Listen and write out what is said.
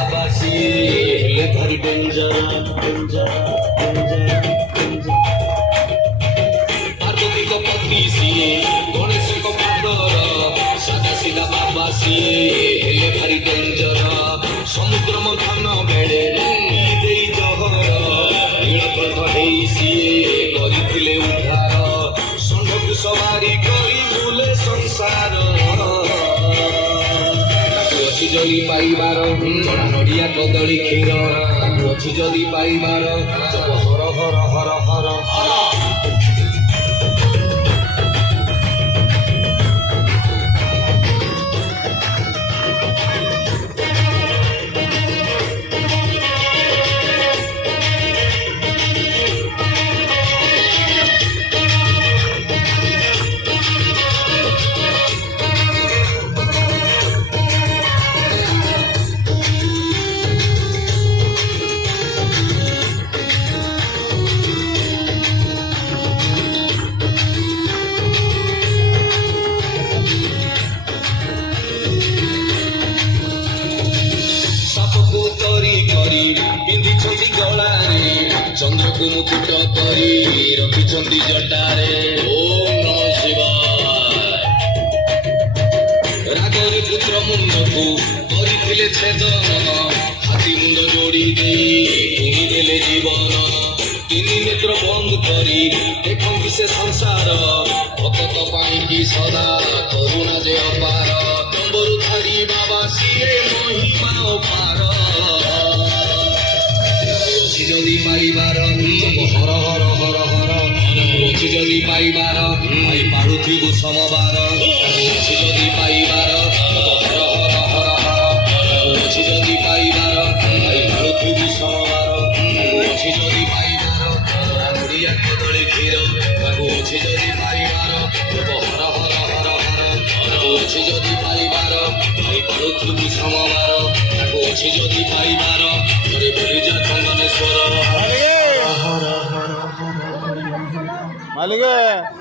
ବାବା ସିଏ ହେଲେ ଭାରି ଡେଞ୍ଜର ପାର୍ବତୀଙ୍କ ପତ୍ନୀ ସିଏ ଗଣେଶଙ୍କ ଫାଦର ସାଦା ସିଧା ବାବା ସିଏ ହେଲେ ଭାରି ଡେଞ୍ଜର ସମୁଦ୍ର ମନ୍ଥନ ବେଳେ ଦେଇ ଜହର ନୀଳକଣ୍ଠ ହେଇ ସିଏ କରିଥିଲେ ଉଦ୍ଧାର ଷଣ୍ଢକୁ ସବାରି କରି ବୁଲେ ସଂସାର ଅଛି ଯଦି ପାଇବାର ଚଣା ନଡ଼ିଆ କଦଳୀ କ୍ଷୀର ଅଛି ଯଦି ପାଇବାର ଜପ ହର ହର ହର ହର ପିନ୍ଧିଛନ୍ତି ଗଳାରେ ଚନ୍ଦ୍ରକୁ ମୁକୁଟ କରି ରଖିଛନ୍ତି ଜଟାରେ ଓମ୍ ନମଃ ଶିବାୟ ରାଗରେ ପୁତ୍ର ମୁଣ୍ଡକୁ କରିଥିଲେ ଛେଦନ ହାତୀ ମୁଣ୍ଡ ଯୋଡ଼ି ଦେଇ କିଣିଦେଲେ ଜୀବନ ତିନି ନେତ୍ର ବନ୍ଦ କରି ଦେଖନ୍ତି ସେ ସଂସାର ଭକ୍ତ ପାଇଁକି ସଦା କରୁଣା ଯେ ଅପାର ତମ୍ବରୁ ଧାରି ବାବା ସିଏ ମହିମା ଅପାର যদি পাইবার হর হর হর হর ଅଛି ଯଦି ପାଇବାର ଭାଇ ପାରୁଥିବୁ ସମବାର ଅଛି ଯଦି ପାଇବାର ହର ହର ହର ହର ଅଛି ଯଦି ପାଇବାର ଭାଇ ପାରୁଥିବୁ ସମବାର ଅଛି ଯଦି ପାଇବାର ନଡ଼ିଆ କଦଳୀ କ୍ଷୀର ଅଛି ଯଦି ପାଇବାର ହର ହର ହର ହର ଅଛି ଯଦି ପାଇବାର ଭାଇ ପାରୁଥିବୁ ସମବାର ଅଛି ଯଦି ପାଇବାର ଧରି ଭୁଲିଯା ଚନ୍ଦନେଶ୍ୱର मालिक